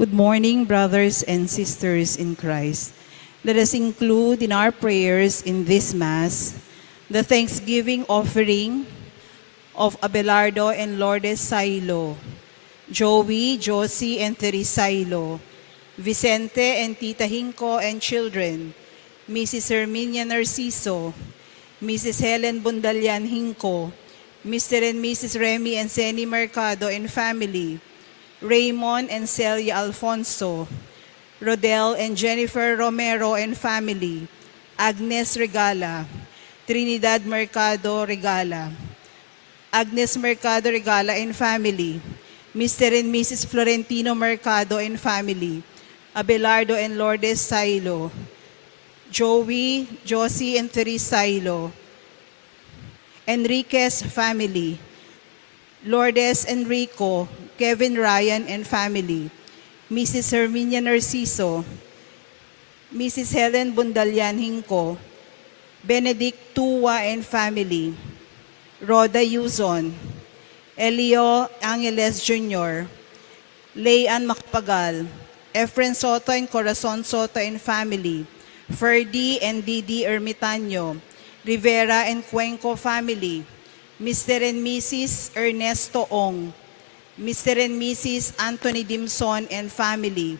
Good morning, brothers and sisters in Christ. Let us include in our prayers in this Mass the thanksgiving offering of Abelardo and Lourdes Sailo, Joey, Josie, and Teresa Sailo, Vicente and Tita Hinco and children, Mrs. Herminia Narciso, Mrs. Helen Bundalian Hinco, Mr. and Mrs. Remy and Seni Mercado and family, Raymond and Celia Alfonso, Rodel and Jennifer Romero and family, Agnes Regala, Trinidad Mercado Regala, Agnes Mercado Regala and family, Mr. and Mrs. Florentino Mercado and family, Abelardo and Lourdes Sailo, Joey, Josie and Teresa Sailo, Enriquez family, Lourdes Enrico, Kevin Ryan and family, Mrs. Herminia Narciso, Mrs. Helen Bundalian Hinco, Benedict Tuwa and family, Rhoda Yuzon, Elio Angeles Jr., Leanne Makapagal, Efren Soto and Corazon Soto and family, Ferdy and Didi Ermitaño, Rivera and Cuenco family, Mr. and Mrs. Ernesto Ong, Mr. and Mrs. Anthony Dimson and family,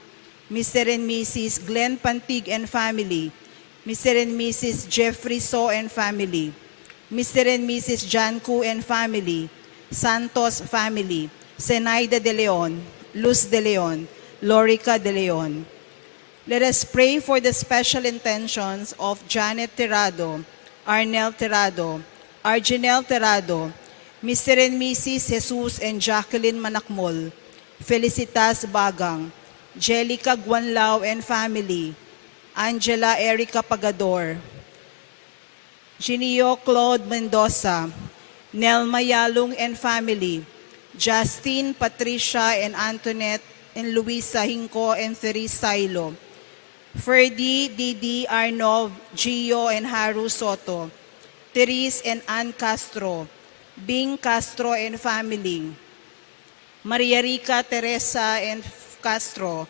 Mr. and Mrs. Glenn Pantig and family, Mr. and Mrs. Jeffrey So and family, Mr. and Mrs. Janku and family, Santos family, Zenaida De Leon, Luz De Leon, Lorica De Leon. Let us pray for the special intentions of Janet Terrado, Arnel Terrado, Arginel Terrado, Mr. and Mrs. Jesus and Jacqueline Manakmol, Felicitas Bagang, Jelica Guanlao and family, Angela Erica Pagador, Ginio Claude Mendoza, Nelma Yalung and family, Justine, Patricia and Antoinette and Luisa Hinco and Therese Sailo, Ferdy, Didi, Arnov, Gio and Haru Soto, Therese and Ann Castro, Bing Castro and family, Maria Rica Teresa and Castro,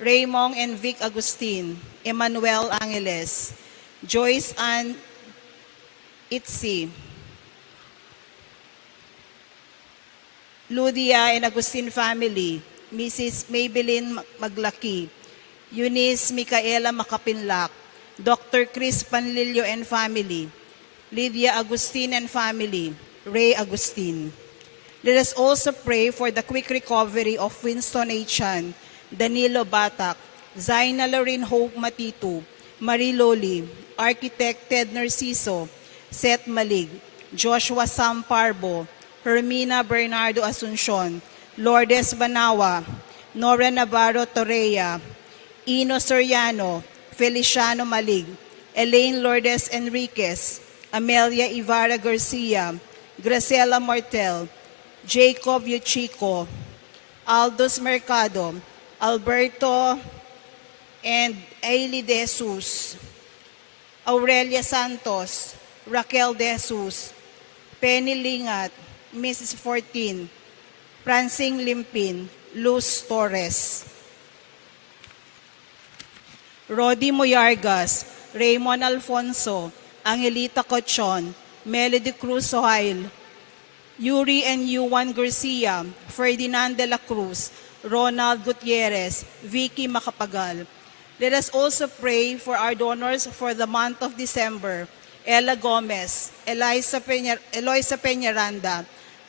Raymond and Vic Agustin, Emmanuel Angeles, Joyce Ann Itzi, Ludia and Agustin family, Mrs. Maybelline Maglaki, Eunice Micaela Makapinlak, Dr. Chris Panlilio and family, Lydia Agustin and family, Ray Agustin. Let us also pray for the quick recovery of Winston A. Chan, Danilo Batak, Zaina Lorraine Hope Matitu, Marie Loli, Architect Ted Narciso, Seth Malig, Joshua Sam Parbo, Hermina Bernardo Asuncion, Lourdes Banawa, Nora Navarro Torreya, Ino Soriano, Feliciano Malig, Elaine Lourdes Enriquez, Amelia Ibarra Garcia, Graciela Martel, Jacob Yuchico, Aldous Mercado, Alberto and Ailey De Jesus, Aurelia Santos, Raquel De Jesus, Penny Lingat, Mrs. 14, Francine Limpin, Luz Torres, Rodi Moyargas, Raymond Alfonso, Angelita Cochon, Melody Cruz Sohail, Yuri and Yuan Garcia, Ferdinand de la Cruz, Ronald Gutierrez, Vicky Macapagal. Let us also pray for our donors for the month of December, Ella Gomez, Eloisa Peñaranda,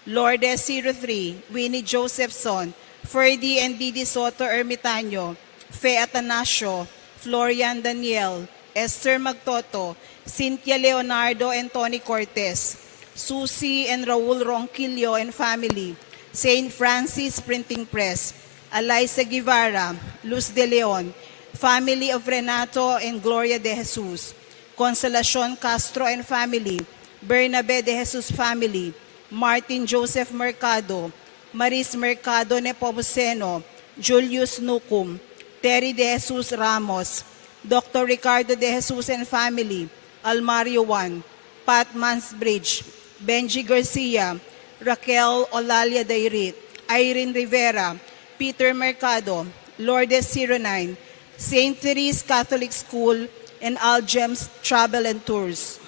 Lourdes 03, Winnie Josephson, Ferdy and Didi Soto Ermitaño, Fe Atanasio, Florian Daniel, Esther Magtoto, Cynthia Leonardo and Tony Cortez, Susie and Raul Ronquillo and family, St. Francis Printing Press, Eliza Guevara, Luz de Leon, family of Renato and Gloria de Jesus, Consolacion Castro and family, Bernabe de Jesus family, Martin Joseph Mercado, Maris Mercado Nepomuceno, Julius Nucum, Terry de Jesus Ramos, Dr. Ricardo de Jesus and family, Almario Juan, Pat Mansbridge, Benji Garcia, Raquel Olalia Dairit, Irene Rivera, Peter Mercado, Lourdes 09, St. Therese Catholic School, and Algems Travel and Tours.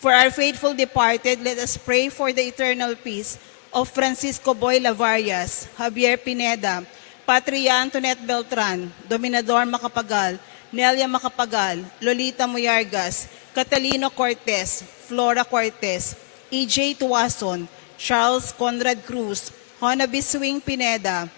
For our faithful departed, let us pray for the eternal peace of Francisco Boy Lavarias, Javier Pineda, Patria Antoinette Beltran, Dominador Macapagal, Nelia Macapagal, Lolita Muyargas, Catalino Cortez, Flora Cortez, E.J. Tuason, Charles Conrad Cruz, Honabi Swing Pineda,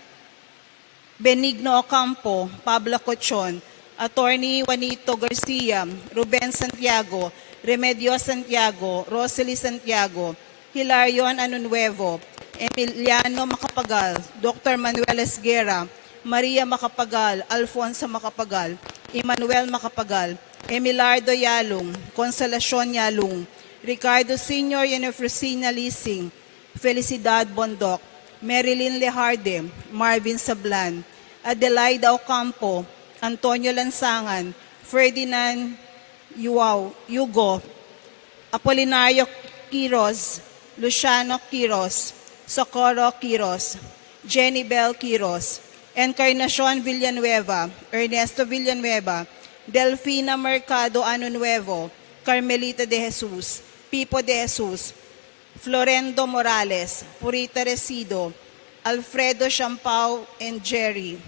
Benigno Ocampo, Pablo Cochon, Attorney Juanito Garcia, Ruben Santiago, Remedio Santiago, Rosely Santiago, Hilarion Anunuevo, Emiliano Macapagal, Dr. Manuel Esguera, Maria Macapagal, Alfonso Macapagal, Emmanuel Macapagal, Emilardo Yalong, Consolacion Yalong, Ricardo Sr. and Efrosina Lising, Felicidad Bondoc, Marilyn Lejarde, Marvin Sablan, Adelaida Ocampo, Antonio Lansangan, Ferdinand Yugo, Apolinario Quiros, Luciano Quiros, Socorro Quiros, Jenny Bell Quiros, Encarnacion Villanueva, Ernesto Villanueva, Delfina Mercado Anunuevo, Carmelita de Jesus, Pipo de Jesus, Florendo Morales, Purita Resido, Alfredo Champao and Jenry,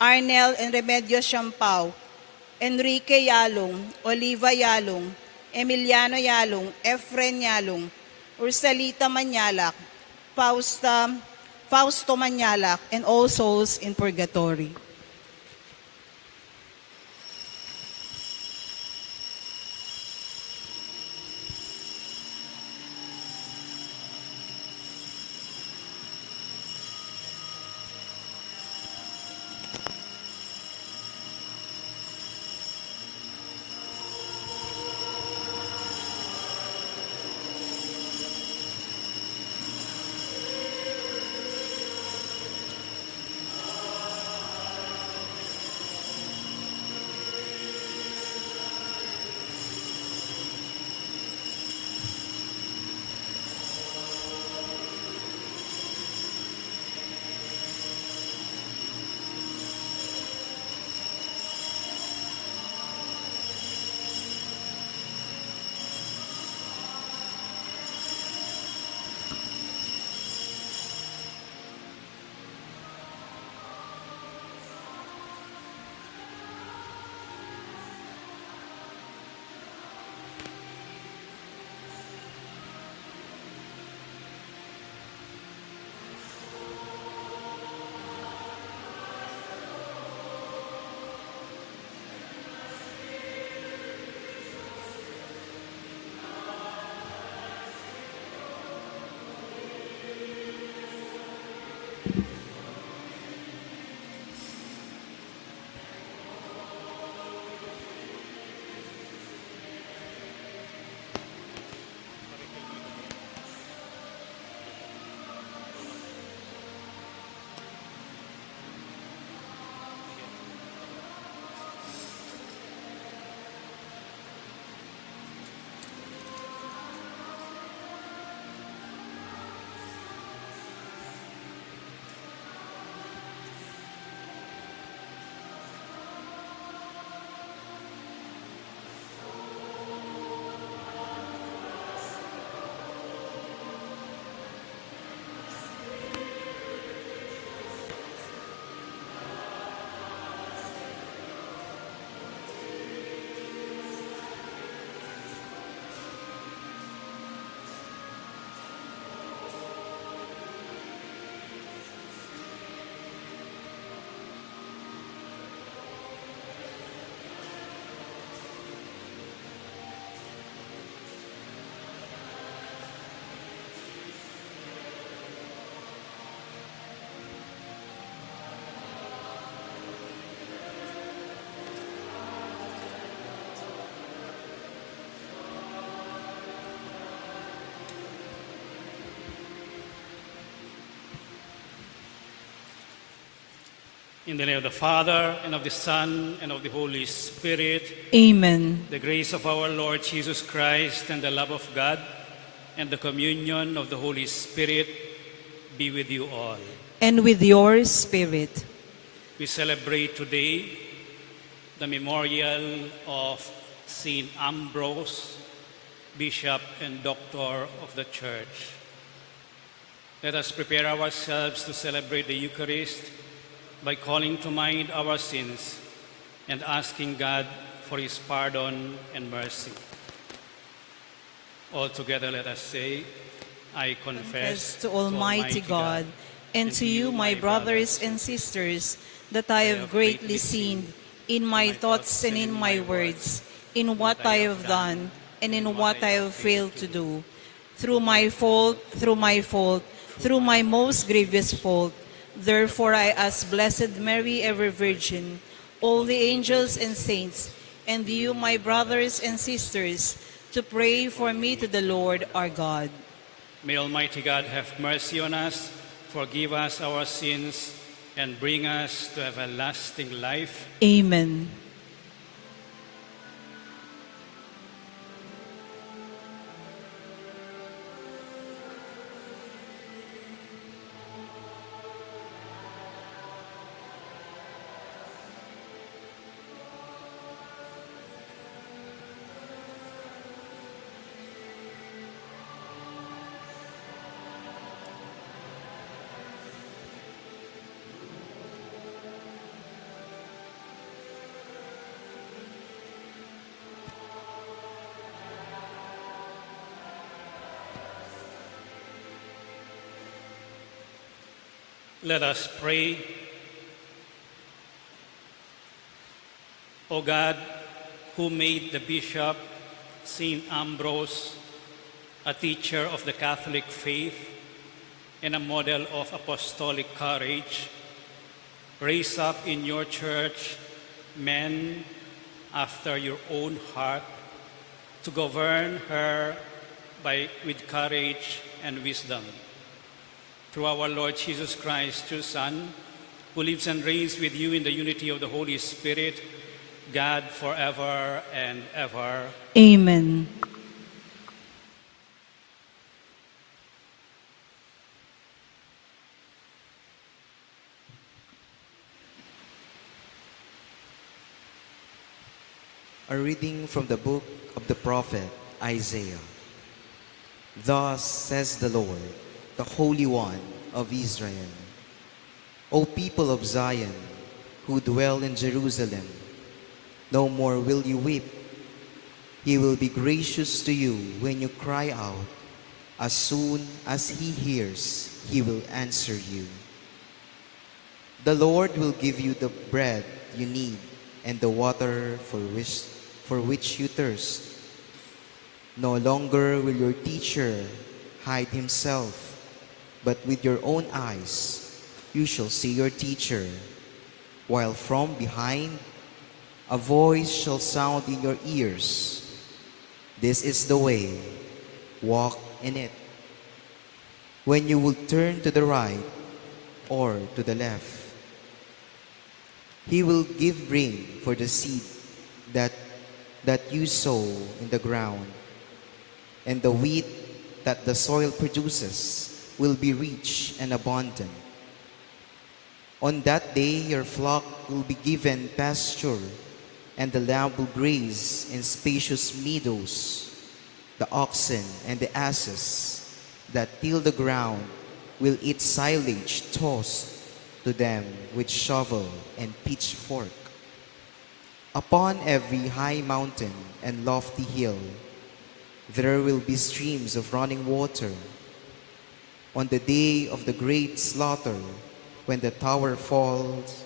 Arnel and Remedio Champao, Enrique Yalong, Oliva Yalong, Emiliano Yalong, Efren Yalong, Ursalita Manyalak, Fausto Manyalak, and all souls in purgatory. In the name of the Father, and of the Son, and of the Holy Spirit, Amen. the grace of our Lord Jesus Christ, and the love of God, and the communion of the Holy Spirit be with you all. and with your spirit. We celebrate today the memorial of Saint Ambrose, Bishop and Doctor of the Church. Let us prepare ourselves to celebrate the Eucharist by calling to mind our sins and asking God for his pardon and mercy. All together let us say, I confess To Almighty God, and to you, my brothers and sisters, that I have greatly sinned in my thoughts and in my words, in what I have done and in what I have failed to do. Through my fault, through my most grievous fault. Therefore I ask Blessed Mary, ever Virgin, all the angels and saints, and you, my brothers and sisters, to pray for me to the Lord our God. May Almighty God have mercy on us, forgive us our sins, and bring us to everlasting life. Amen. Let us pray. O God, who made the Bishop, Saint Ambrose, a teacher of the Catholic faith and a model of apostolic courage, raise up in your church men after your own heart to govern her with courage and wisdom. Through our Lord Jesus Christ, your Son, who lives and reigns with you in the unity of the Holy Spirit, God forever and ever. Amen. A reading from the book of the prophet Isaiah. Thus says the Lord, the Holy One of Israel. O people of Zion, who dwell in Jerusalem, no more will you weep. He will be gracious to you when you cry out. As soon as he hears, he will answer you. The Lord will give you the bread you need and the water for which you thirst. No longer will your teacher hide himself, but with your own eyes you shall see your teacher, while from behind a voice shall sound in your ears. This is the way, walk in it. When you will turn to the right or to the left, he will give rain for the seed that you sow in the ground, and the wheat that the soil produces will be rich and abundant. On that day your flock will be given pasture, and the lamb will graze in spacious meadows. The oxen and the asses that till the ground will eat silage tossed to them with shovel and pitchfork. Upon every high mountain and lofty hill there will be streams of running water. On the day of the great slaughter, when the tower falls,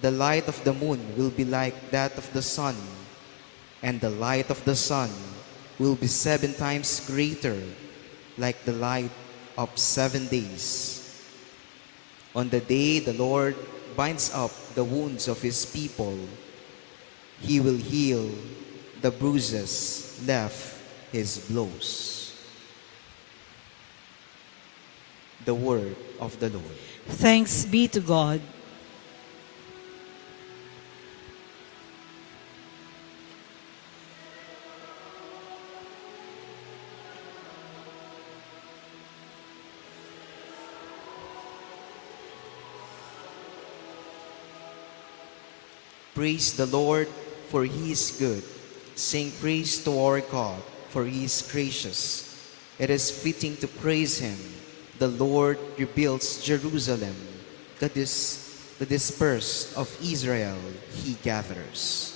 the light of the moon will be like that of the sun, and the light of the sun will be 7 times greater, like the light of 7 days. On the day the Lord binds up the wounds of his people, he will heal the bruises left his blows. The word of the Lord. Thanks be to God. Praise the Lord, for he is good. Sing praise to our God, for he is gracious. It is fitting to praise him. The Lord rebuilds Jerusalem. The dispersed of Israel he gathers.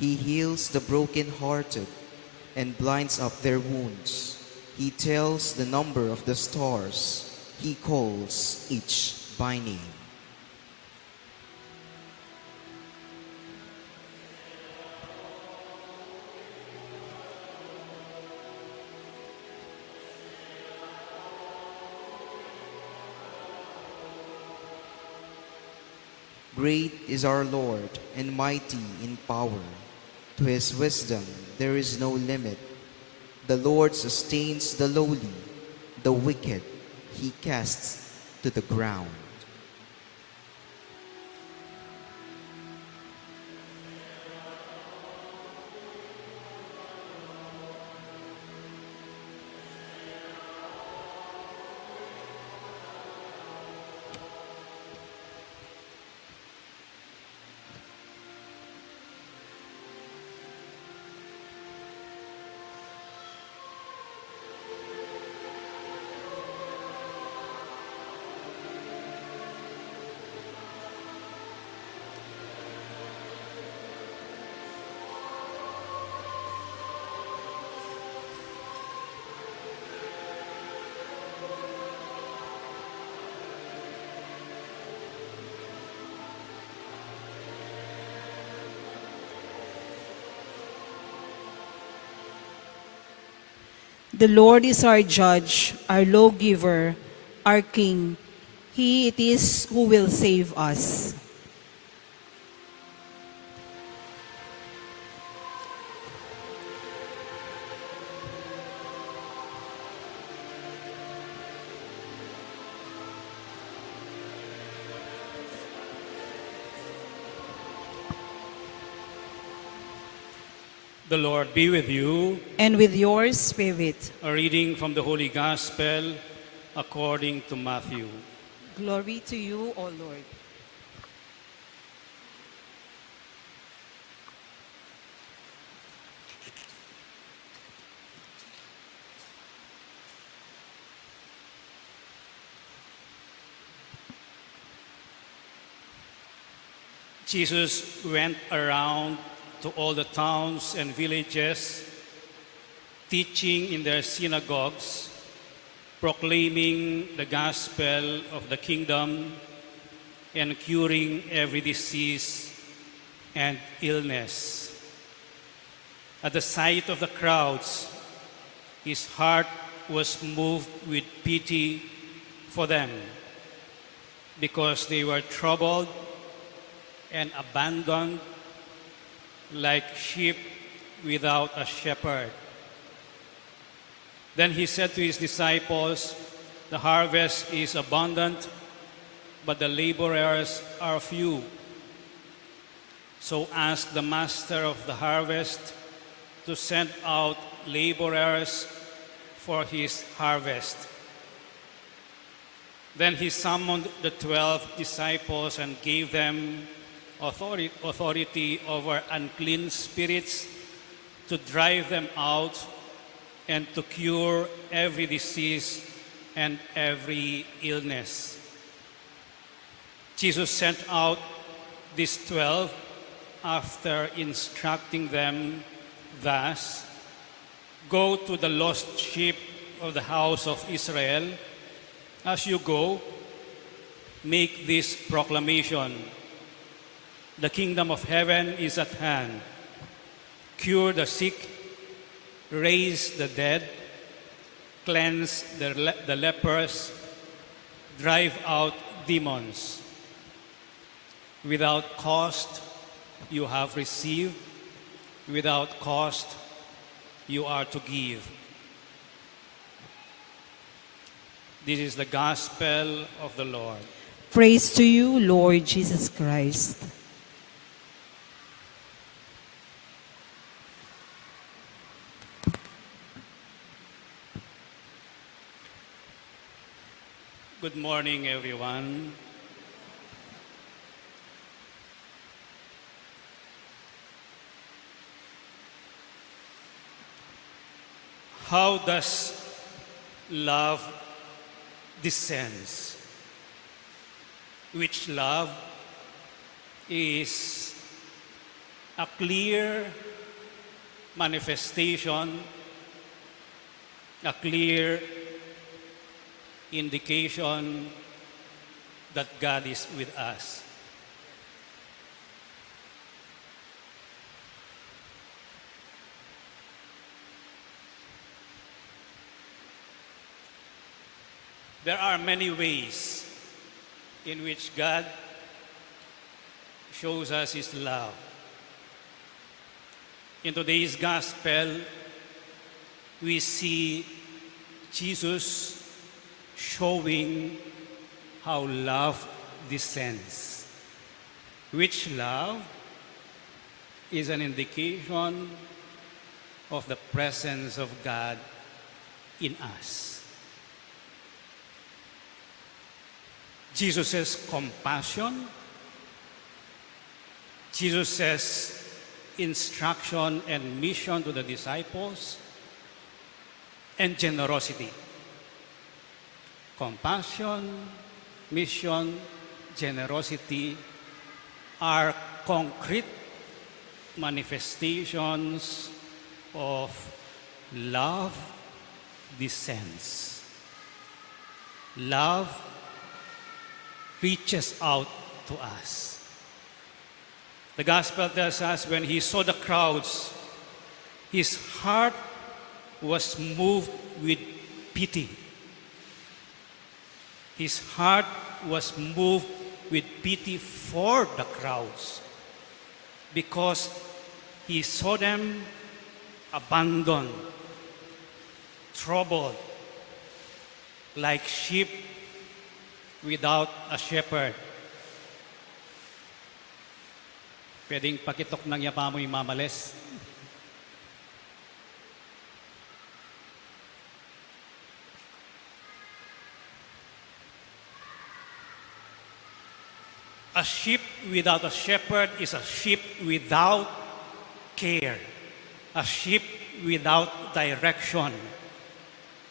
He heals the brokenhearted and binds up their wounds. He tells the number of the stars. He calls each by name. Great is our Lord and mighty in power. To his wisdom there is no limit. The Lord sustains the lowly. The wicked he casts to the ground. The Lord is our judge, our lawgiver, our king. He it is who will save us. The Lord be with you. And with your spirit. A reading from the Holy Gospel according to Matthew. Glory to you, O Lord. Jesus went around to all the towns and villages, teaching in their synagogues, proclaiming the gospel of the kingdom, and curing every disease and illness. At the sight of the crowds, his heart was moved with pity for them, because they were troubled and abandoned like sheep without a shepherd. Then he said to his disciples, "The harvest is abundant, but the laborers are few. So ask the master of the harvest to send out laborers for his harvest." Then he summoned the 12 disciples and gave them authority over unclean spirits to drive them out and to cure every disease and every illness. Jesus sent out these 12 after instructing them thus, "Go to the lost sheep of the house of Israel. As you go, make this proclamation: the kingdom of heaven is at hand. Cure the sick, raise the dead, cleanse the lepers, drive out demons. Without cost you have received, without cost you are to give." This is the gospel of the Lord. Praise to you, Lord Jesus Christ. Good morning, everyone. How does love descends? Which love is a clear manifestation, a clear indication that God is with us. There are many ways in which God shows us His love. In today's gospel, we see Jesus showing how love descends. Which love is an indication of the presence of God in us. Jesus' compassion, Jesus' instruction and mission to the disciples, and generosity. Compassion, mission, generosity are concrete manifestations of love descends. Love reaches out to us. The gospel tells us when he saw the crowds, his heart was moved with pity. His heart was moved with pity for the crowds because he saw them abandoned, troubled, like sheep without a shepherd. Pwedeng pakitok ng yapa mo yung mamales. A sheep without a shepherd is a sheep without care, a sheep without direction.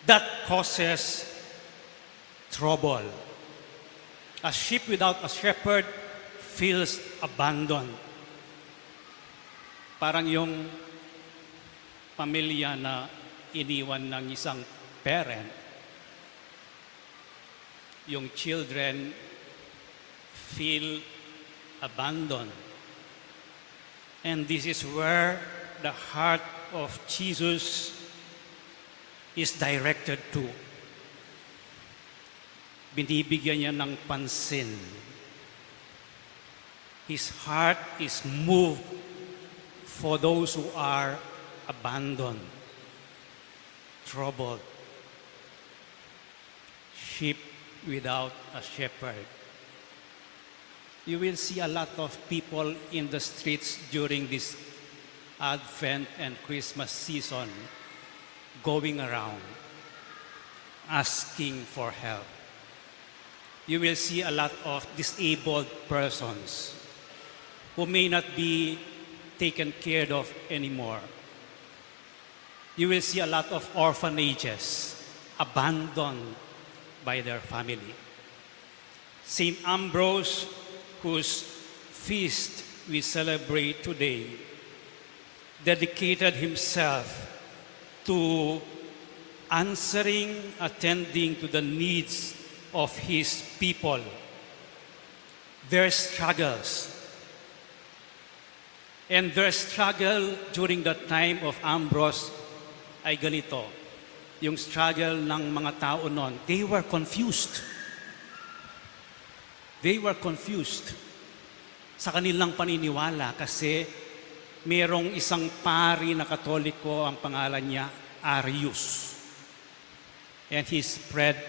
That causes trouble. A sheep without a shepherd feels abandoned. Parang yung pamilya na iniwan ng isang parent, yung children feel abandoned. And this is where the heart of Jesus is directed to. Binibigyan niya ng pansin. His heart is moved for those who are abandoned, troubled, sheep without a shepherd. You will see a lot of people in the streets during this Advent and Christmas season going around asking for help. You will see a lot of disabled persons who may not be taken care of anymore. You will see a lot of orphanages abandoned by their family. Saint Ambrose, whose feast we celebrate today, dedicated himself to answering, attending to the needs of his people, their struggles. And their struggle during the time of Ambrose ay ganito. Yung struggle ng mga tao noon, they were confused. They were confused sa kanilang paniniwala kasi merong isang pari na Katoliko, ang pangalan niya Arius. And he spread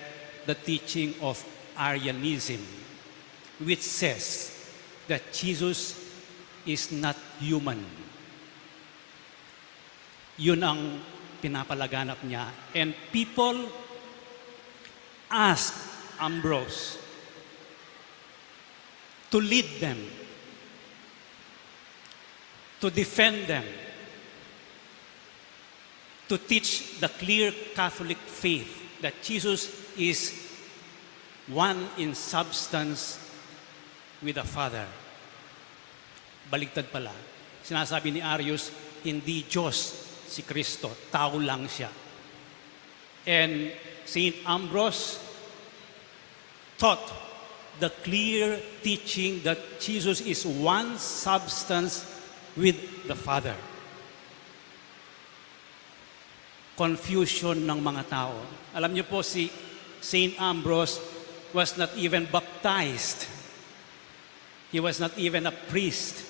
the teaching of Arianism, which says that Jesus is not human. Yun ang pinapalaganap niya. And people ask Ambrose to lead them, to defend them, to teach the clear Catholic faith that Jesus is one in substance with the Father. Baligtad pala. Sinasabi ni Arius, hindi Diyos si Kristo, tao lang siya. And Saint Ambrose taught the clear teaching that Jesus is one substance with the Father. Confusion ng mga tao. Alam niyo po, si Saint Ambrose was not even baptized. He was not even a priest.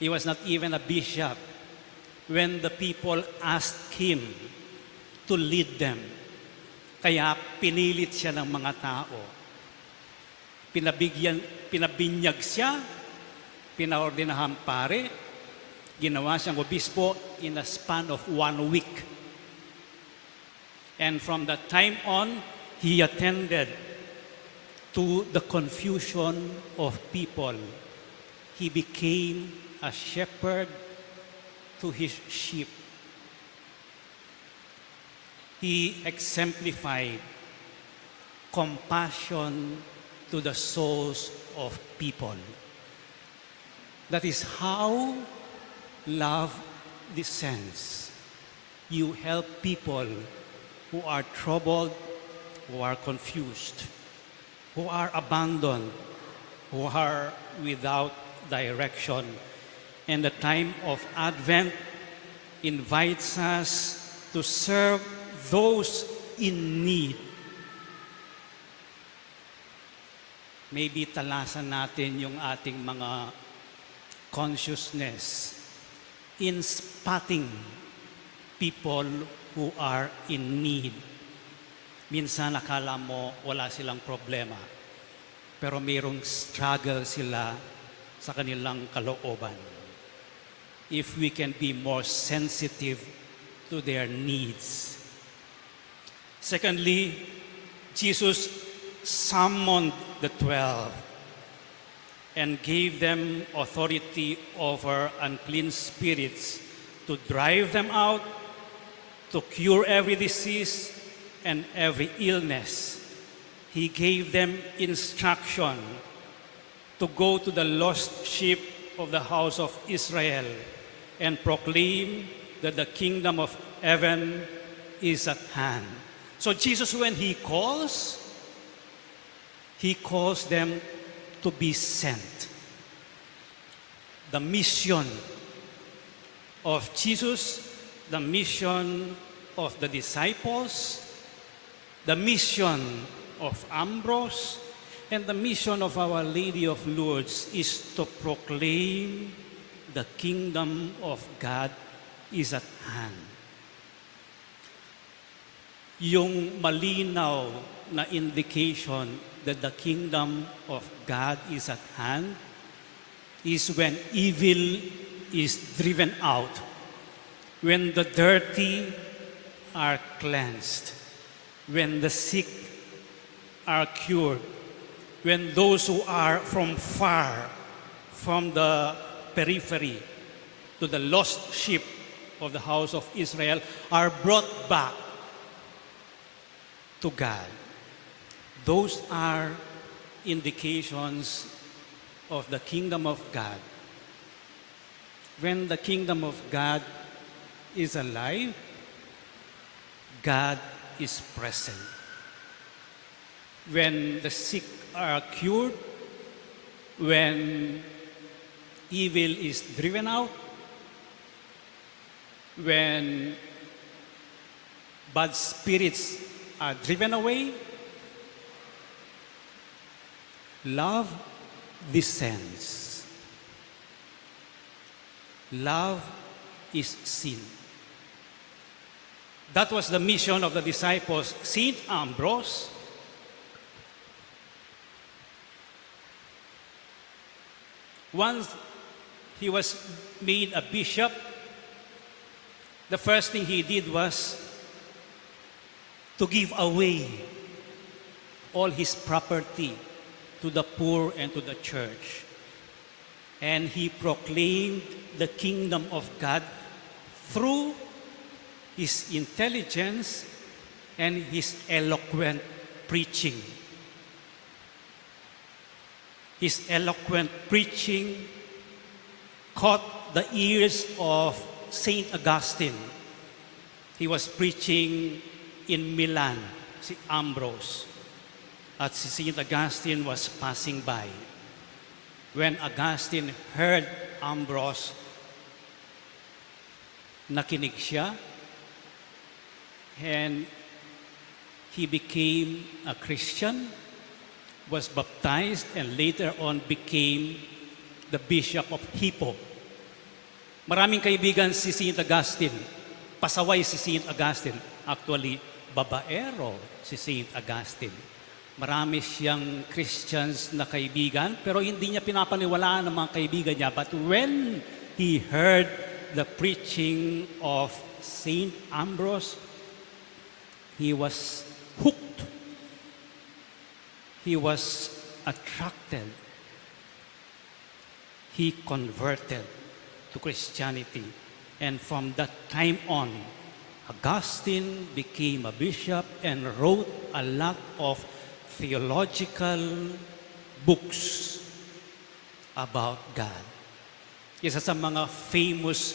He was not even a bishop when the people asked him to lead them. Kaya pinilit siya ng mga tao. Pinabinyag siya, pinaordinahang pare, ginawa siyang obispo in a span of 1 week. And from that time on, he attended to the confusion of people. He became a shepherd to his sheep. He exemplified compassion to the souls of people. That is how love descends. You help people who are troubled, who are confused, who are abandoned, who are without direction. And the time of Advent invites us to serve those in need. Maybe talasan natin yung ating mga consciousness in spotting people who are in need. Minsan akala mo wala silang problema, pero mayroong struggle sila sa kanilang kalooban. If we can be more sensitive to their needs. Secondly, Jesus summoned the 12 and gave them authority over unclean spirits to drive them out, to cure every disease and every illness. He gave them instruction to go to the lost sheep of the house of Israel and proclaim that the kingdom of heaven is at hand. So Jesus, when he calls them to be sent. The mission of Jesus, the mission of the disciples, the mission of Ambrose, and the mission of Our Lady of Lourdes is to proclaim the kingdom of God is at hand. Yung malinaw na indication that the kingdom of God is at hand is when evil is driven out, when the dirty are cleansed, when the sick are cured, when those who are from far, from the periphery to the lost sheep of the house of Israel are brought back to God. Those are indications of the kingdom of God. When the kingdom of God is alive, God is present. When the sick are cured, when evil is driven out, when bad spirits are driven away, love descends. Love is seen. That was the mission of the disciples. Saint Ambrose once he was made a bishop, the first thing he did was to give away all his property to the poor and to the church. And he proclaimed the kingdom of God through his intelligence and his eloquent preaching. His eloquent preaching caught the ears of Saint Augustine. He was preaching in Milan, si Ambrose, at si Saint Augustine was passing by. When Augustine heard Ambrose, nakinig siya, and he became a Christian, was baptized, and later on became the Bishop of Hippo. Maraming kaibigan si Saint Augustine. Pasaway si Saint Augustine. Actually, babaero si Saint Augustine. Marami siyang Christians na kaibigan, pero hindi niya pinapaniwalaan ng mga kaibigan niya. But when he heard the preaching of Saint Ambrose, he was hooked. He was attracted. He converted to Christianity. And from that time on, Augustine became a bishop and wrote a lot of theological books about God. Isa sa mga famous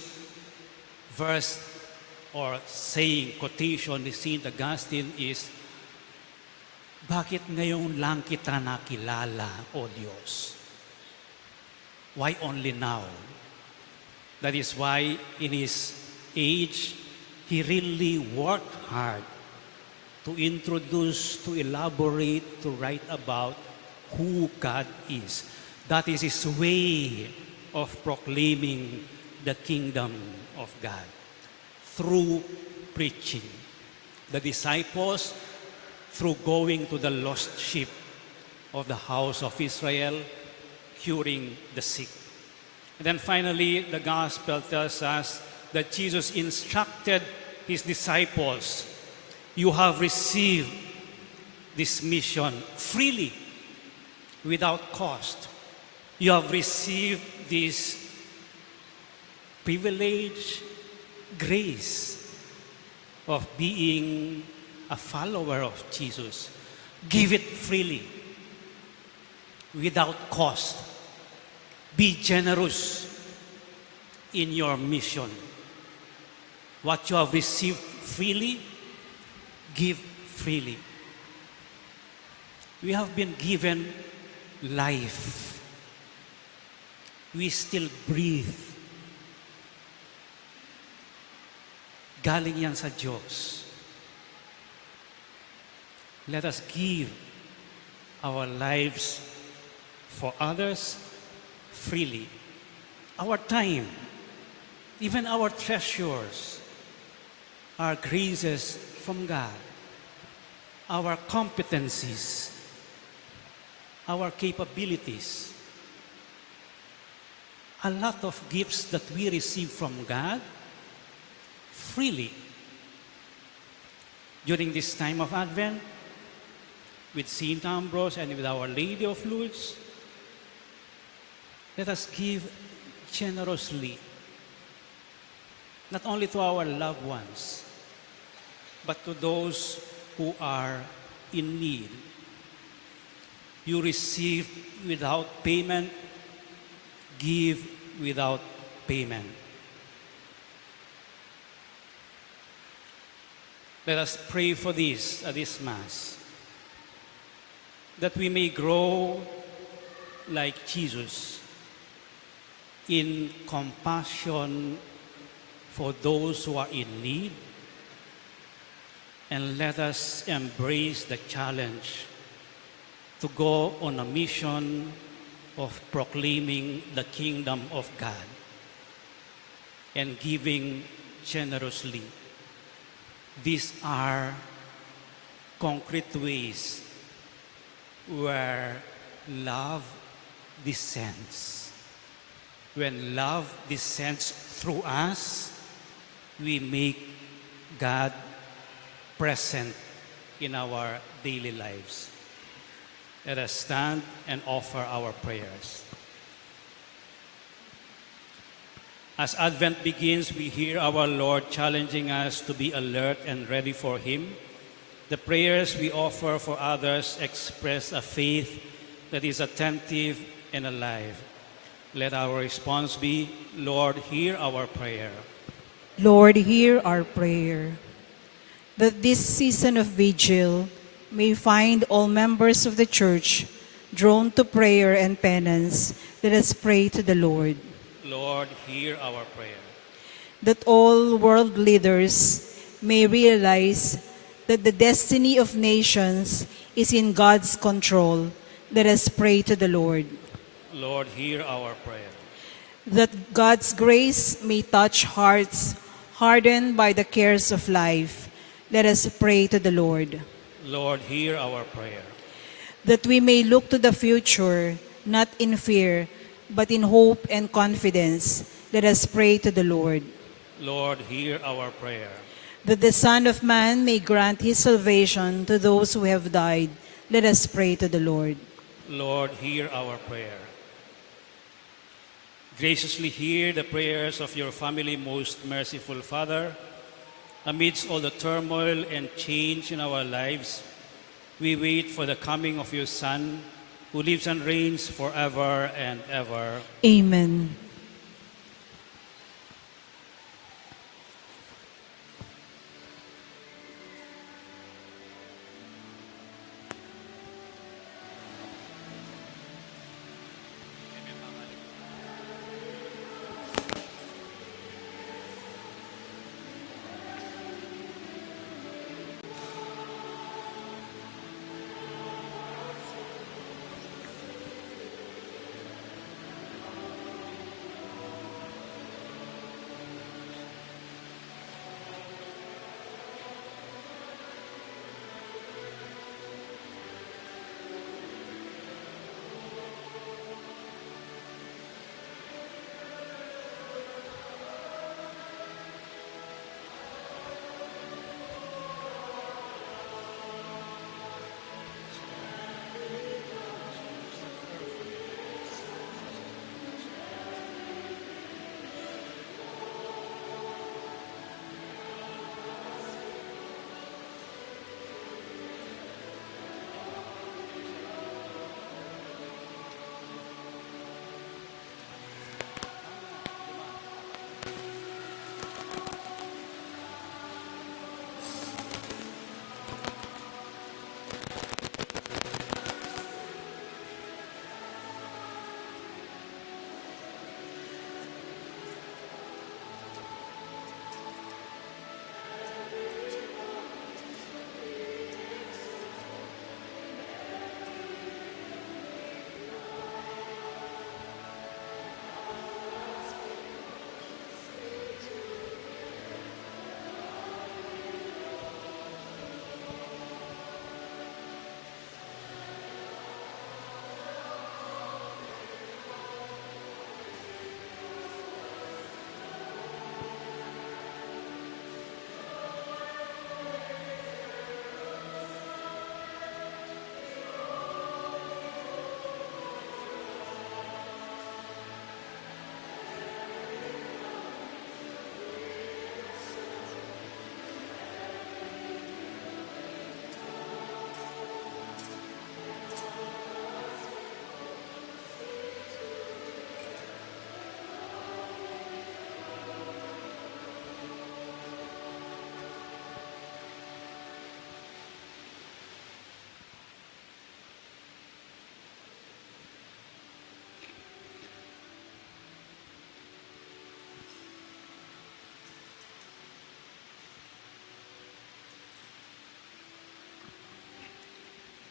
verse or saying, quotation ni St. Augustine is, bakit ngayon lang kita nakilala, O Diyos? Why only now? That is why in his age, he really worked hard to introduce, to elaborate, to write about who God is. That is his way of proclaiming the kingdom of God through preaching. The disciples, through going to the lost sheep of the house of Israel, curing the sick. And then finally, the gospel tells us that Jesus instructed his disciples, you have received this mission freely, without cost. You have received this privilege, grace of being a follower of Jesus. Give it freely, without cost. Be generous in your mission. What you have received freely, give freely. We have been given life. We still breathe. Galing yan sa Diyos. Let us give our lives for others freely. Our time, even our treasures, are graces from God. Our competencies, our capabilities, a lot of gifts that we receive from God freely. During this time of Advent, with St. Ambrose and with Our Lady of Lourdes, let us give generously, not only to our loved ones, but to those who are in need. You receive without payment, give without payment. Let us pray for this at this Mass, that we may grow like Jesus in compassion for those who are in need, and let us embrace the challenge to go on a mission of proclaiming the kingdom of God and giving generously. These are concrete ways where love descends. When love descends through us, we make God present in our daily lives. Let us stand and offer our prayers. As Advent begins, we hear our Lord challenging us to be alert and ready for Him. The prayers we offer for others express a faith that is attentive and alive. Let our response be, Lord, hear our prayer. Lord, hear our prayer. That this season of vigil may find all members of the Church drawn to prayer and penance, let us pray to the Lord. Lord, hear our prayer. That all world leaders may realize that the destiny of nations is in God's control, let us pray to the Lord. Lord, hear our prayer. That God's grace may touch hearts hardened by the cares of life, let us pray to the Lord. Lord, hear our prayer. That we may look to the future, not in fear, but in hope and confidence, let us pray to the Lord. Lord, hear our prayer. That the Son of Man may grant his salvation to those who have died, let us pray to the Lord. Lord, hear our prayer. Graciously hear the prayers of your family, most merciful Father. Amidst all the turmoil and change in our lives, we wait for the coming of your Son, who lives and reigns forever and ever. Amen.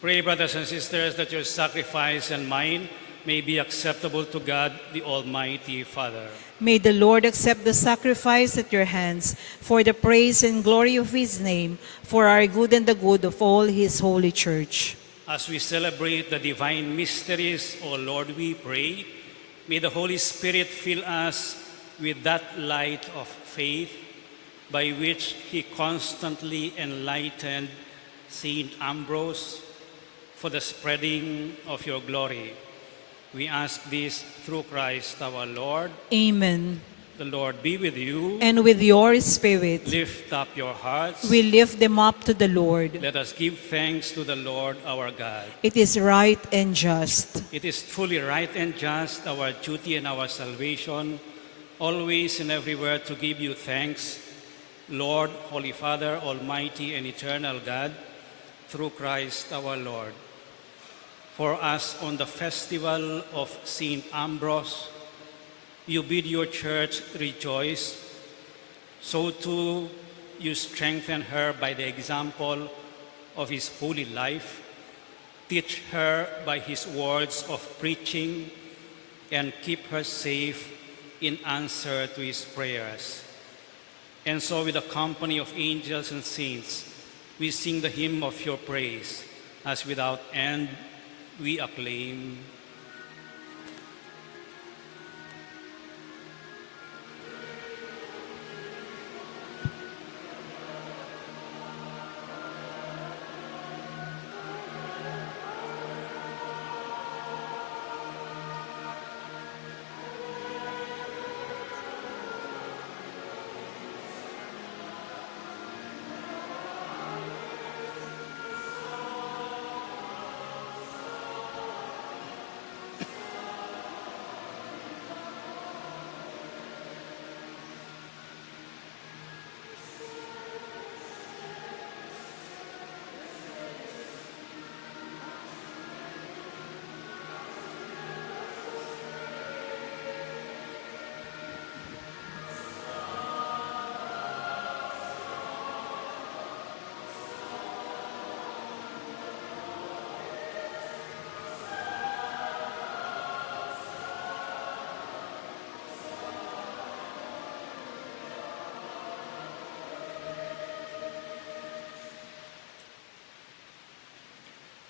Pray, brothers and sisters, that your sacrifice and mine may be acceptable to God, the Almighty Father. May the Lord accept the sacrifice at your hands for the praise and glory of his name, for our good and the good of all his holy church. As we celebrate the divine mysteries, O Lord, we pray, may the Holy Spirit fill us with that light of faith by which he constantly enlightened Saint Ambrose, for the spreading of your glory. We ask this through Christ our Lord. Amen. The Lord be with you. And with your spirit, Lift up your hearts. we lift them up to the Lord. Let us give thanks to the Lord our God. It is right and just. It is truly right and just, our duty and our salvation, always and everywhere to give you thanks, Lord, Holy Father, Almighty and eternal God, through Christ our Lord. For us on the festival of St. Ambrose, you bid your church rejoice. So too you strengthen her by the example of his holy life. Teach her by his words of preaching and keep her safe in answer to his prayers. And so with the company of angels and saints, we sing the hymn of your praise, as without end we acclaim.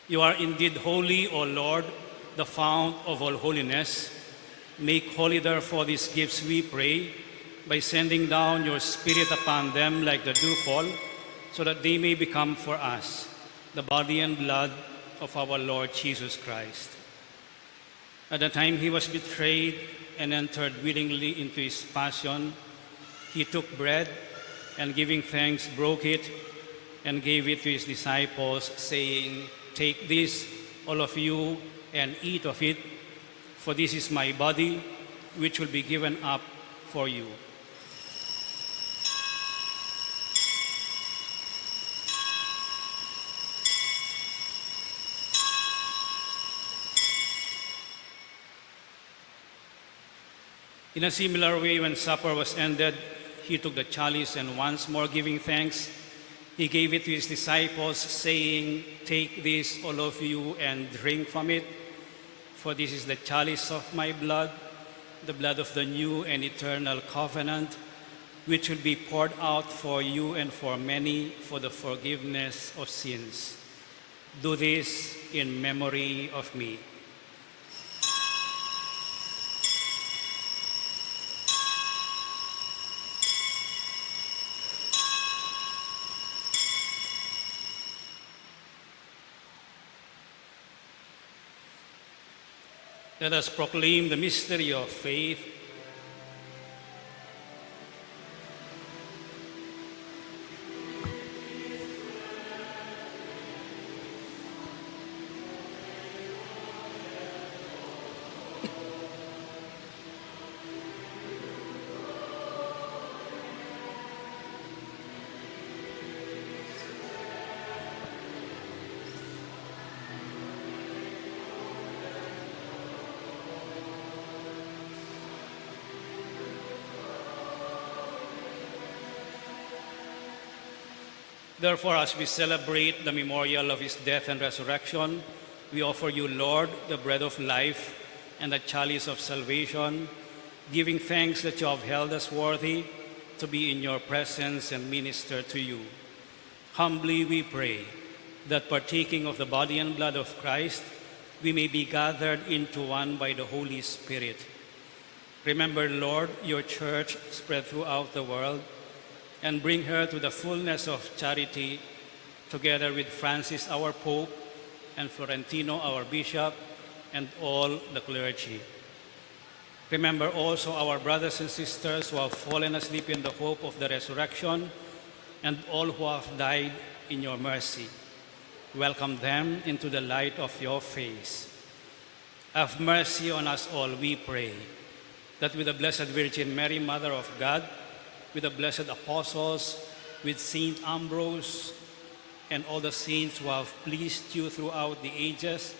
You are indeed holy, O Lord, the fount of all holiness. Make holy, therefore, these gifts, we pray, by sending down your Spirit upon them like the dewfall, so that they may become for us the body and blood of our Lord Jesus Christ. At the time he was betrayed and entered willingly into his passion, he took bread and, giving thanks, broke it and gave it to his disciples, saying, "Take this, all of you, and eat of it, for this is my body, which will be given up for you." In a similar way, when supper was ended, he took the chalice and, once more giving thanks, he gave it to his disciples, saying, "Take this, all of you, and drink from it, for this is the chalice of my blood, the blood of the new and eternal covenant, which will be poured out for you and for many for the forgiveness of sins. Do this in memory of me." Let us proclaim the mystery of faith. Therefore, as we celebrate the memorial of his death and resurrection, we offer you, Lord, the bread of life and the chalice of salvation, giving thanks that you have held us worthy to be in your presence and minister to you. Humbly we pray that, partaking of the body and blood of Christ, we may be gathered into one by the Holy Spirit. Remember, Lord, your church spread throughout the world, and bring her to the fullness of charity, together with Francis our Pope, and Florentino, our bishop, and all the clergy. Remember also our brothers and sisters who have fallen asleep in the hope of the resurrection, and all who have died in your mercy. Welcome them into the light of your face. Have mercy on us all, we pray, that with the Blessed Virgin Mary, Mother of God, with the blessed apostles, with Saint Ambrose, and all the saints who have pleased you throughout the ages,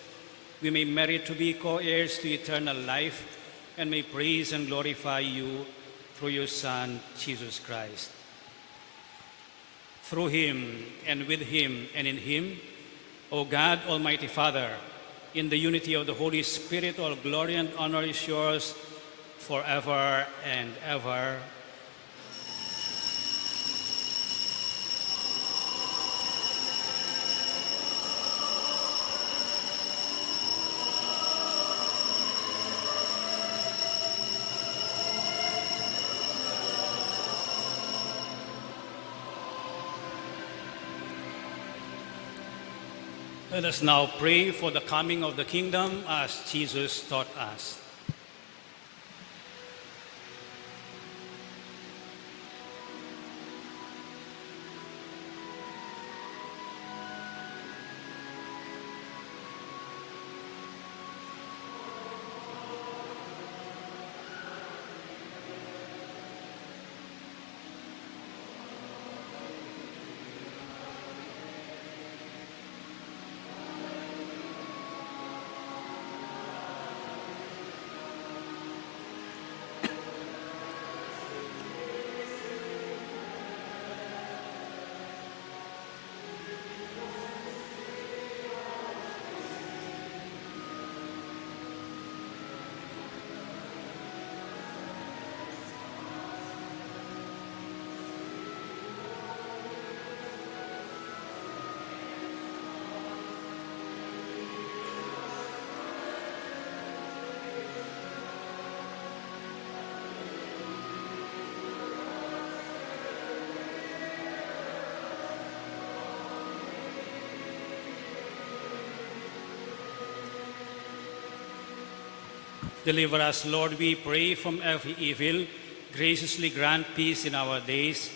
we may merit to be co-heirs to eternal life and may praise and glorify you through your Son, Jesus Christ. Through him, and with him, and in him, O God, Almighty Father, in the unity of the Holy Spirit, all glory and honor is yours forever and ever. Let us now pray for the coming of the kingdom as Jesus taught us. Deliver us, Lord, we pray, from every evil. Graciously grant peace in our days,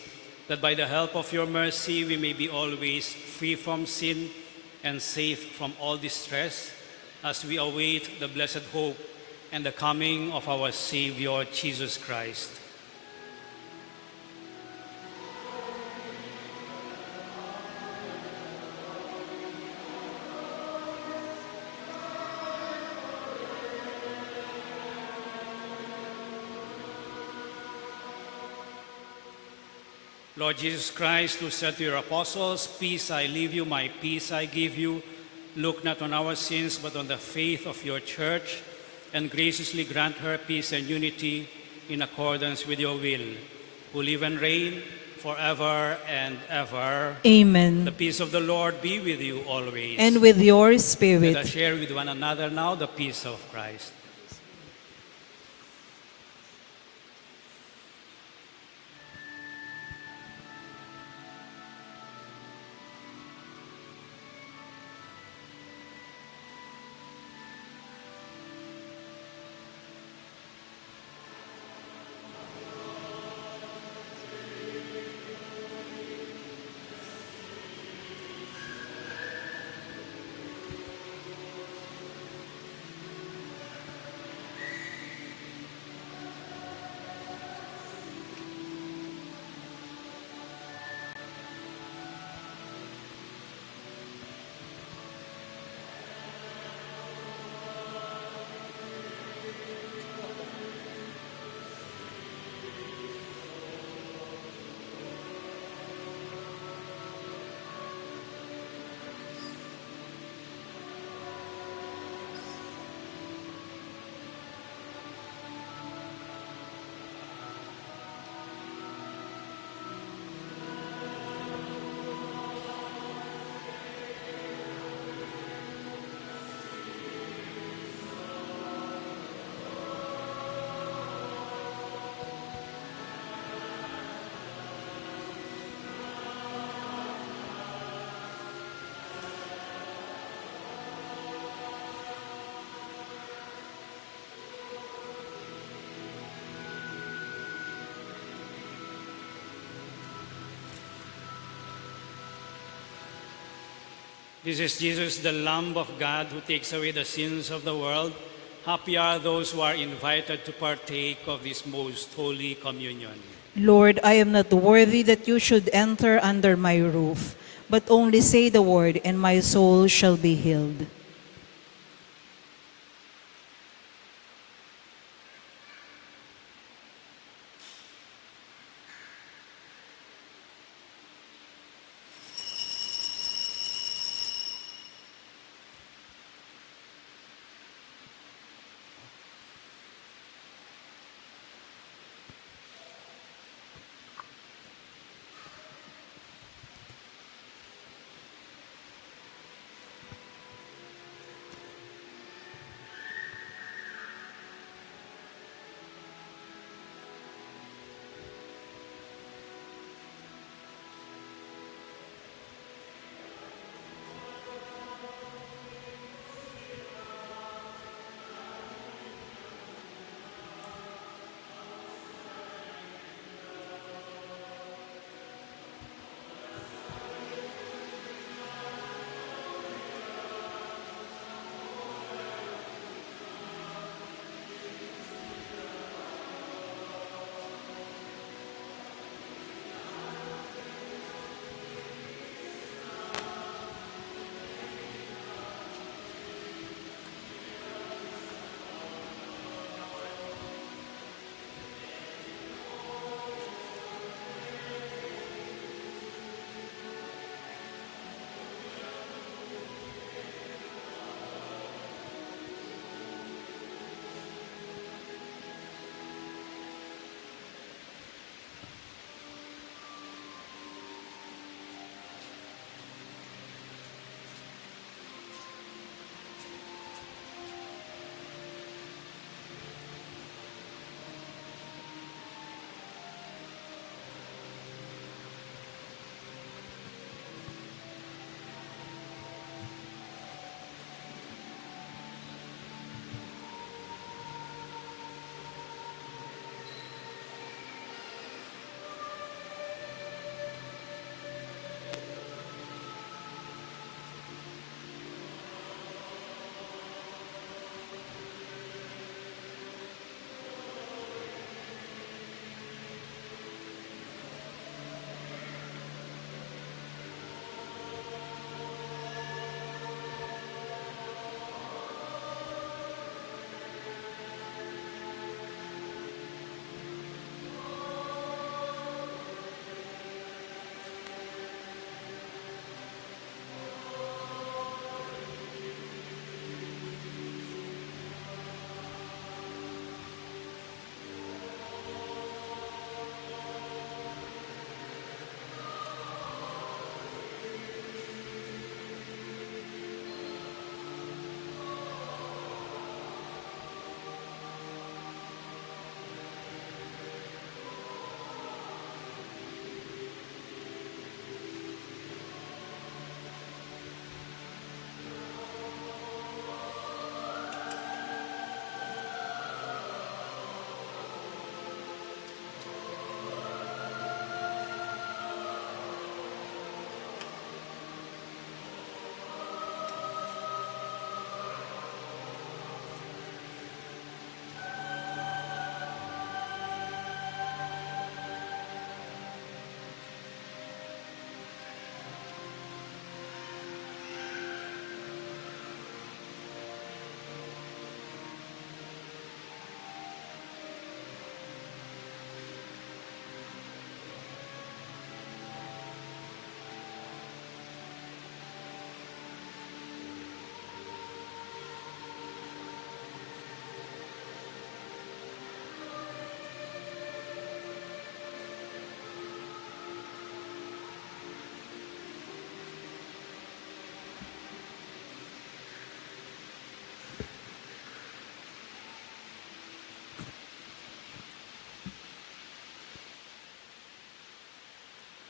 that by the help of your mercy we may be always free from sin and safe from all distress, as we await the blessed hope and the coming of our Savior, Jesus Christ. Lord Jesus Christ, who said to your apostles, "Peace I leave you, my peace I give you," look not on our sins, but on the faith of your church, and graciously grant her peace and unity in accordance with your will, who live and reign forever and ever. Amen. The peace of the Lord be with you always. And with your Let us spirit. share with one another now the peace of Christ. This is Jesus, the Lamb of God, who takes away the sins of the world. Happy are those who are invited to partake of this most holy communion. Lord, I am not worthy that you should enter under my roof, but only say the word, and my soul shall be healed.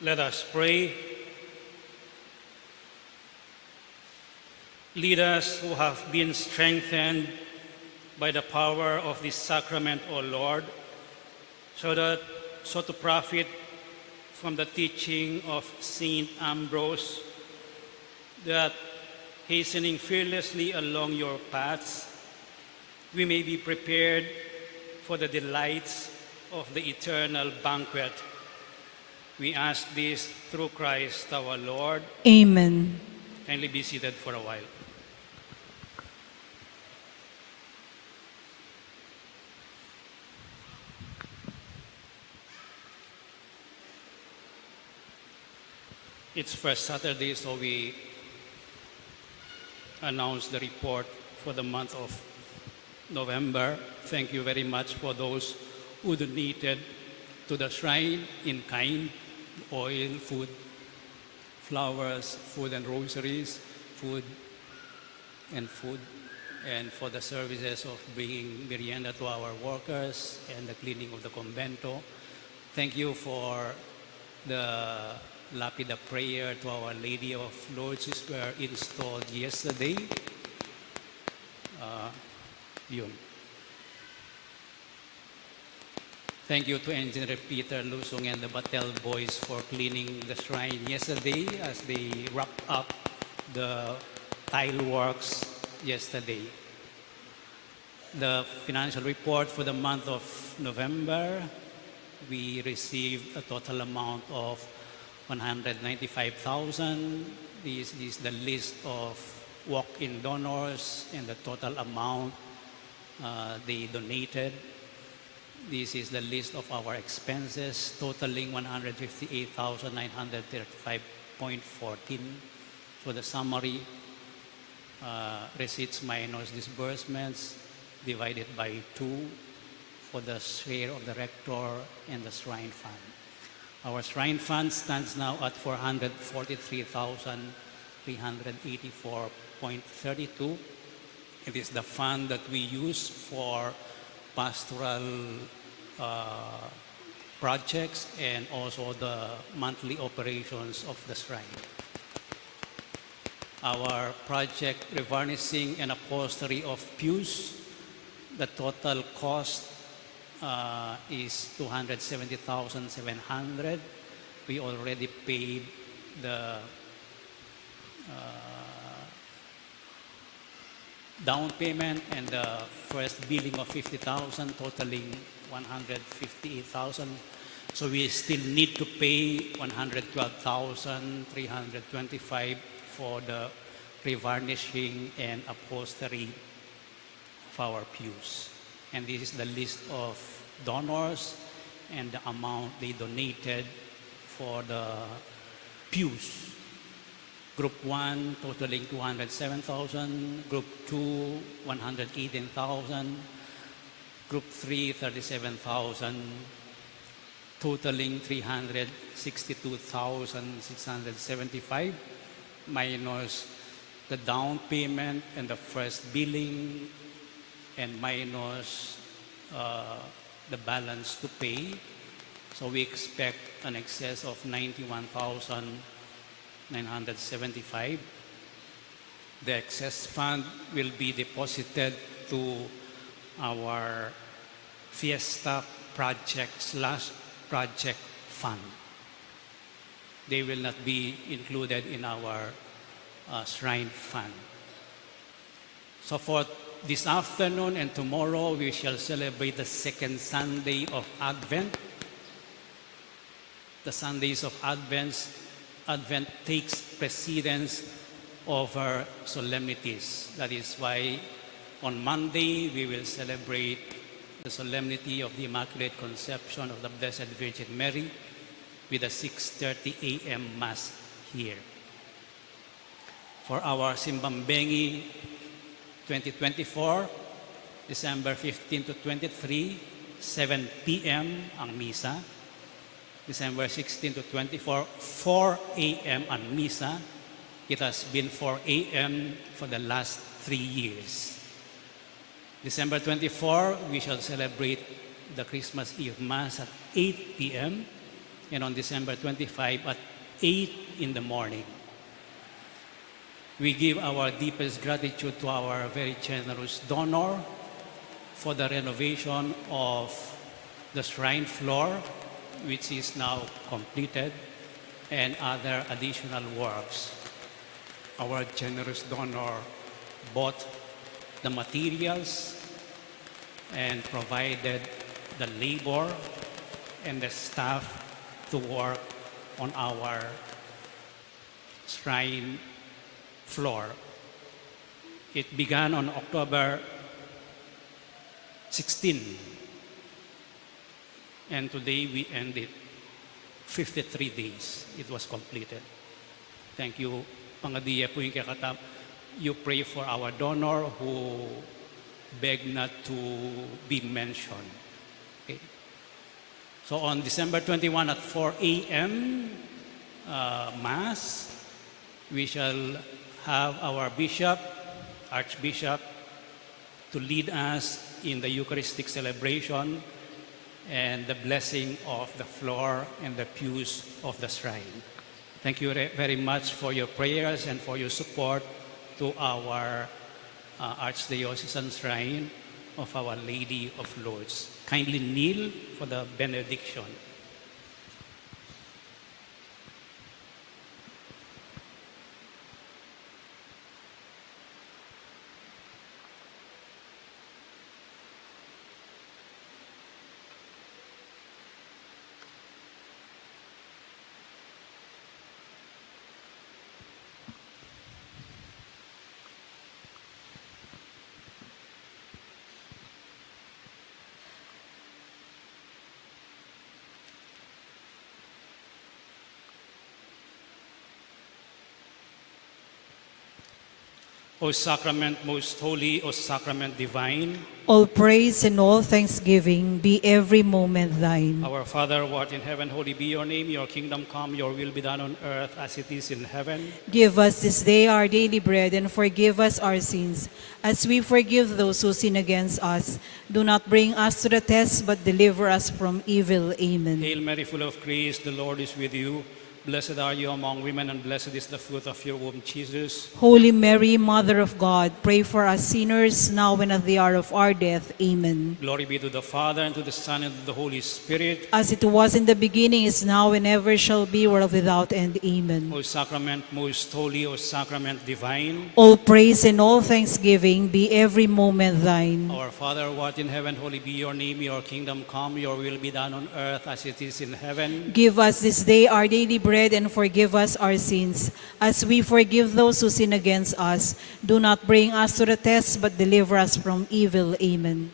Let us pray. Lead us who have been strengthened by the power of this sacrament, O Lord, so to profit from the teaching of Saint Ambrose, that hastening fearlessly along your paths, we may be prepared for the delights of the eternal banquet. We ask this through Christ our Lord. Amen. Kindly be seated for a while. It's first Saturday, so we announce the report for the month of November. Thank you very much for those who donated to the shrine in kind, oil, food, flowers, food and rosaries, food, and for the services of bringing merienda to our workers and the cleaning of the convento. Thank you for the lapida prayer to Our Lady of Lourdes, which were installed yesterday. Yun. Thank you to Engineer Peter Lusong and the Batel boys for cleaning the shrine yesterday as they wrapped up the tile works yesterday. The financial report for the month of November, we received a total amount of 195,000. This is the list of walk-in donors and the total amount they donated. This is the list of our expenses, totaling 158,935.14. So the summary, receipts minus disbursements divided by 2 for the share of the Rector and the Shrine Fund. Our Shrine Fund stands now at 443,384.32. It is the fund that we use for pastoral projects and also the monthly operations of the shrine. Our project revarnishing and upholstery of pews, the total cost is 270,700. We already paid the down payment and the first billing of 50,000, totaling 158,000. So we still need to pay 112,325 for the revarnishing and upholstery of our pews. And this is the list of donors and the amount they donated for the pews. Group 1 totaling 207,000, Group 2 118,000, Group 3 37,000, totaling 362,675 minus the down payment and the first billing and minus the balance to pay. So we expect an excess of 91,975. The excess fund will be deposited to our Fiesta project/project fund. They will not be included in our shrine fund. So for this afternoon and tomorrow, we shall celebrate the second Sunday of Advent. The Sundays of Advent takes precedence over solemnities. That is why on Monday, we will celebrate the solemnity of the Immaculate Conception of the Blessed Virgin Mary with a 6:30 a.m. Mass here. For our Simbambengi 2024, December 15 to 23, 7 p.m. ang misa. December 16 to 24, 4 a.m. ang misa. It has been 4 a.m. for the last 3 years. December 24, we shall celebrate the Christmas Eve Mass at 8 p.m. and on December 25 at 8 in the morning. We give our deepest gratitude to our very generous donor for the renovation of the shrine floor, which is now completed, and other additional works. our generous donor bought the materials and provided the labor and the staff to work on our shrine floor. It began on October 16, and today we ended 53 days. It was completed. Thank you. Pangadiya po yung kakatap. You pray for our donor who begged not to be mentioned. Okay. So on December 21 at 4 a.m. Mass, we shall have our bishop, Archbishop, to lead us in the Eucharistic celebration and the blessing of the floor and the pews of the shrine. Thank you very much for your prayers and for your support to our Archdiocesan Shrine of Our Lady of Lourdes. Kindly kneel for the benediction. O sacrament most holy, O sacrament divine, All praise and all thanksgiving be every moment thine. our Father, who art in heaven, holy be your name. Your kingdom come, your will be done on earth as it is in heaven. Give us this day our daily bread, and forgive us our sins, as we forgive those who sin against us. Do not bring us to the test, but deliver us from evil. Amen. Hail Mary, full of grace, the Lord is with you. Blessed are you among women, and blessed is the fruit of your womb, Jesus. Holy Mary, Mother of God, pray for us sinners, now and at the hour of our death. Amen. Glory be to the Father, and to the Son, and to the Holy Spirit. As it was in the beginning, is now, and ever shall be, world without end. Amen. O sacrament most holy, O sacrament divine, All praise and all thanksgiving be every moment thine. our Father, who art in heaven, holy be your name. Your kingdom come, your will be done on earth as it is in heaven. Give us this day our daily bread, and forgive us our sins, as we forgive those who sin against us. Do not bring us to the test, but deliver us from evil. Amen.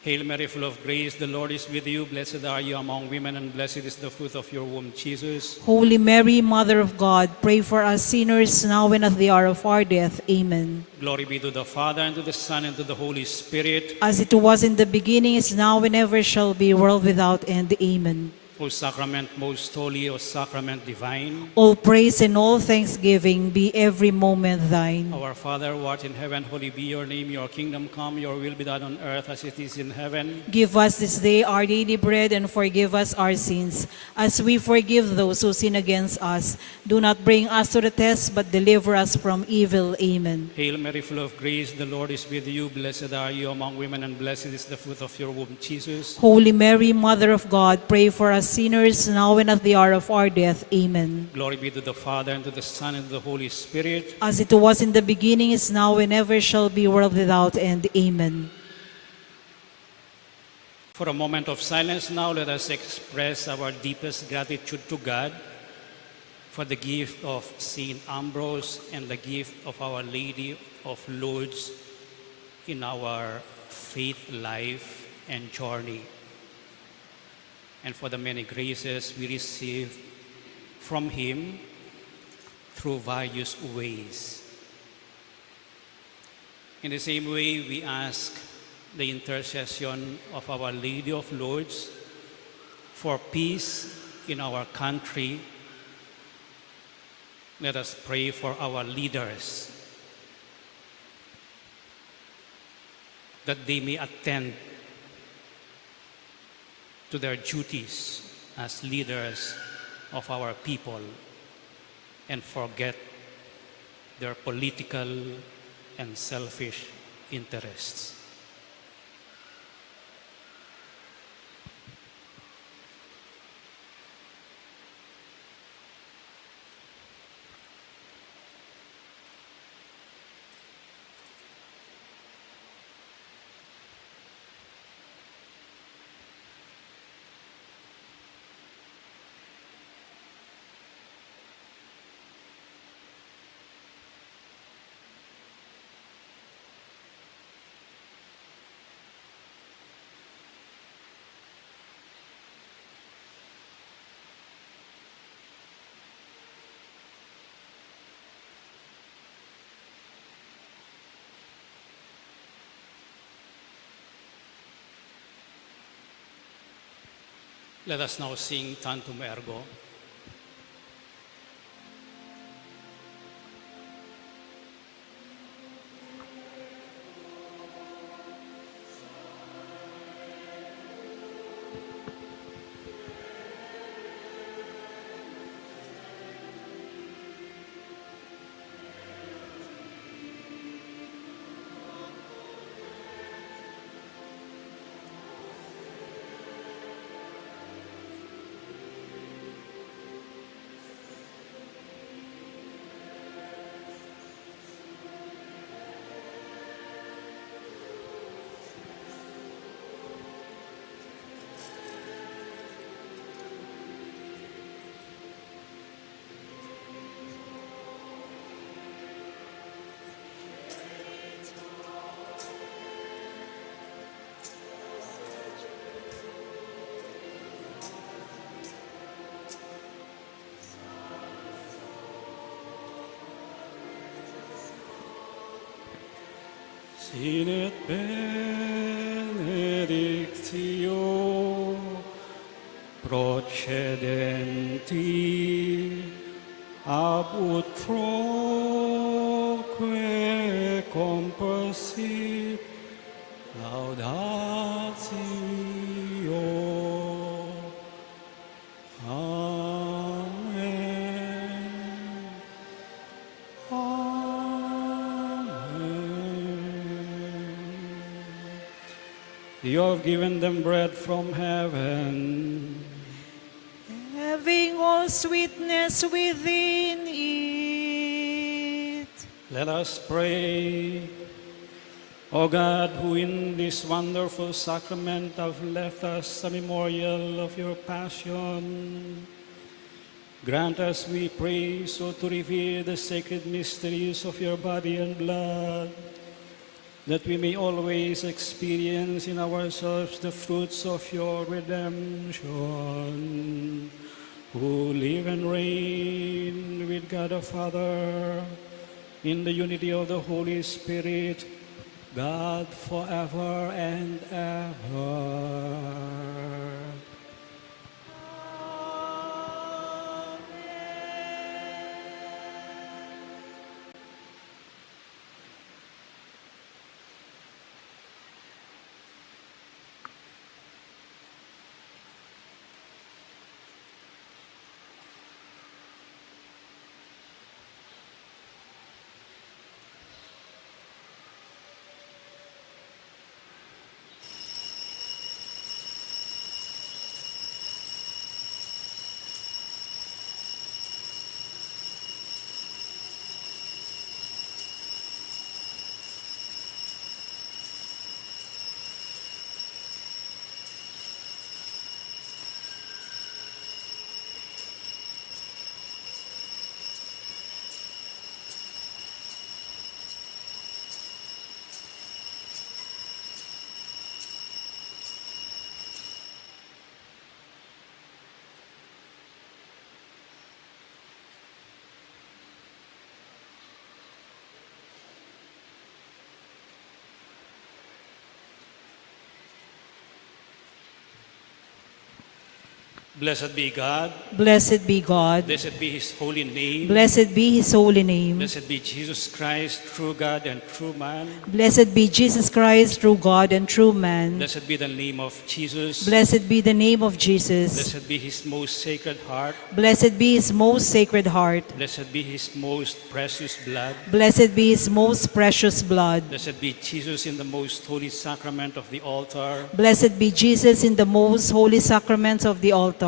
Hail Mary, full of grace, the Lord is with you. Blessed are you among women, and blessed is the fruit of your womb, Jesus. Holy Mary, Mother of God, pray for us sinners, now and at the hour of our death. Amen. Glory be to the Father, and to the Son, and to the Holy Spirit. As it was in the beginning, is now, and ever shall be, world without end. Amen. O sacrament most holy, O sacrament divine, All praise and all thanksgiving be every moment thine. our Father, who art in heaven, holy be your name. Your kingdom come, your will be done on earth as it is in heaven. Give us this day our daily bread, and forgive us our sins, as we forgive those who sin against us. Do not bring us to the test, but deliver us from evil. Amen. Hail Mary, full of grace, the Lord is with you. Blessed are you among women, and blessed is the fruit of your womb, Jesus. Holy Mary, Mother of God, pray for us sinners, now and at the hour of our death. Amen. Glory be to the Father, and to the Son, and to the Holy Spirit. As it was in the beginning, is now, and ever shall be, world without end. Amen. For a moment of silence now, let us express our deepest gratitude to God for the gift of Saint Ambrose and the gift of Our Lady of Lourdes in our faith life and journey, and for the many graces we receive from Him through various ways. In the same way, we ask the intercession of Our Lady of Lourdes for peace in our country. Let us pray for our leaders, that they may attend to their duties as leaders of our people and forget their political and selfish interests. Let us now sing Tantum Ergo. Sinet benedictio procedenti ab utroque compassit laudatio. Amen. You have given them bread from heaven. Having all sweetness within it. Let us pray. O God, who in this wonderful sacrament have left us a memorial of your passion, grant us, we pray, so to reveal the sacred mysteries of your body and blood, that we may always experience in ourselves the fruits of your redemption, who live and reign with God the Father, in the unity of the Holy Spirit, God forever and ever. Blessed be God. Blessed be God. Blessed be his holy name. Blessed be his holy name. Blessed be Jesus Christ, true God and true man. Blessed be Jesus Christ, true God and true man. Blessed be the name of Jesus. Blessed be the name of Jesus. Blessed be his most sacred heart. Blessed be his most sacred heart. Blessed be his most precious blood. Blessed be his most precious blood. Blessed be Jesus in the most holy sacrament of the altar. Blessed be Jesus in the most holy sacraments of the altar.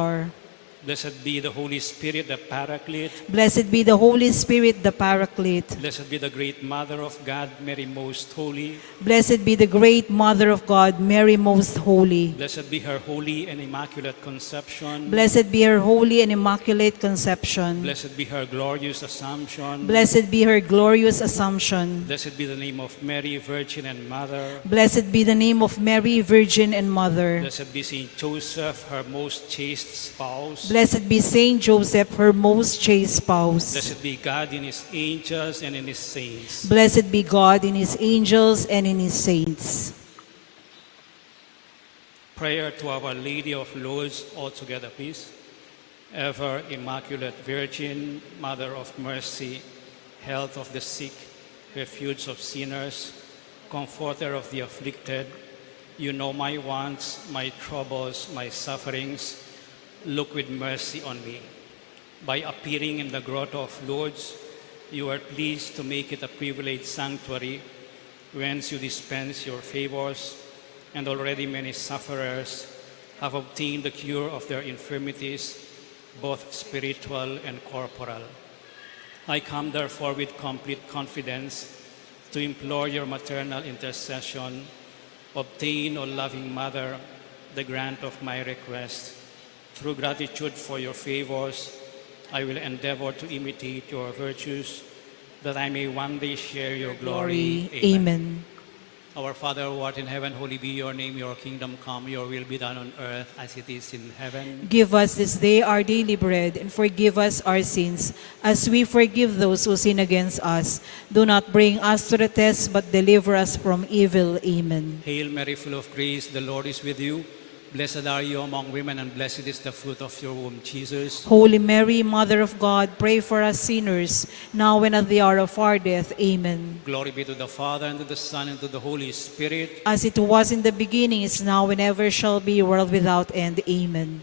Blessed be the Holy Spirit, the Paraclete. Blessed be the Holy Spirit, the Paraclete. Blessed be the great Mother of God, Mary Most Holy. Blessed be the great Mother of God, Mary Most Holy. Blessed be her holy and immaculate conception. Blessed be her holy and immaculate conception. Blessed be her glorious Assumption. Blessed be her glorious Assumption. Blessed be the name of Mary, Virgin and Mother. Blessed be the name of Mary, Virgin and Mother. Blessed be Saint Joseph, her most chaste spouse. Blessed be Saint Joseph, her most chaste spouse. Blessed be God in his angels and in his saints. Blessed be God in his angels and in his saints. Prayer to Our Lady of Lourdes, all together, please. Ever Immaculate Virgin, Mother of Mercy, health of the sick, refuge of sinners, comforter of the afflicted, you know my wants, my troubles, my sufferings. Look with mercy on me. By appearing in the grotto of Lourdes, you are pleased to make it a privileged sanctuary, whence you dispense your favors, and already many sufferers have obtained the cure of their infirmities, both spiritual and corporal. I come therefore with complete confidence to implore your maternal intercession. Obtain, O loving Mother, the grant of my request. Through gratitude for your favors, I will endeavor to imitate your virtues, that I may one day share your glory. Amen. Our Father who art in heaven, holy be your name. Your kingdom come, your will be done on earth as it is in heaven. Give us this day our daily bread, and forgive us our sins, as we forgive those who sin against us. Do not bring us to the test, but deliver us from evil. Amen. Hail Mary, full of grace, the Lord is with you. Blessed are you among women, and blessed is the fruit of your womb, Jesus. Holy Mary, Mother of God, pray for us sinners, now and at the hour of our death. Amen. Glory be to the Father, and to the Son, and to the Holy Spirit. As it was in the beginning, is now, and ever shall be, world without end. Amen.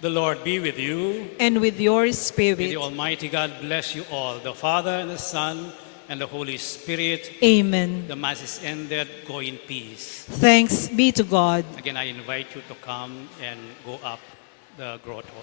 The Lord be with you. And with your May spirit. the Almighty God bless you all, the Father, and the Son, and the Holy Spirit. Amen. The Mass is ended. Go in peace. Thanks be to God. Again, I invite you to come and go up the grotto.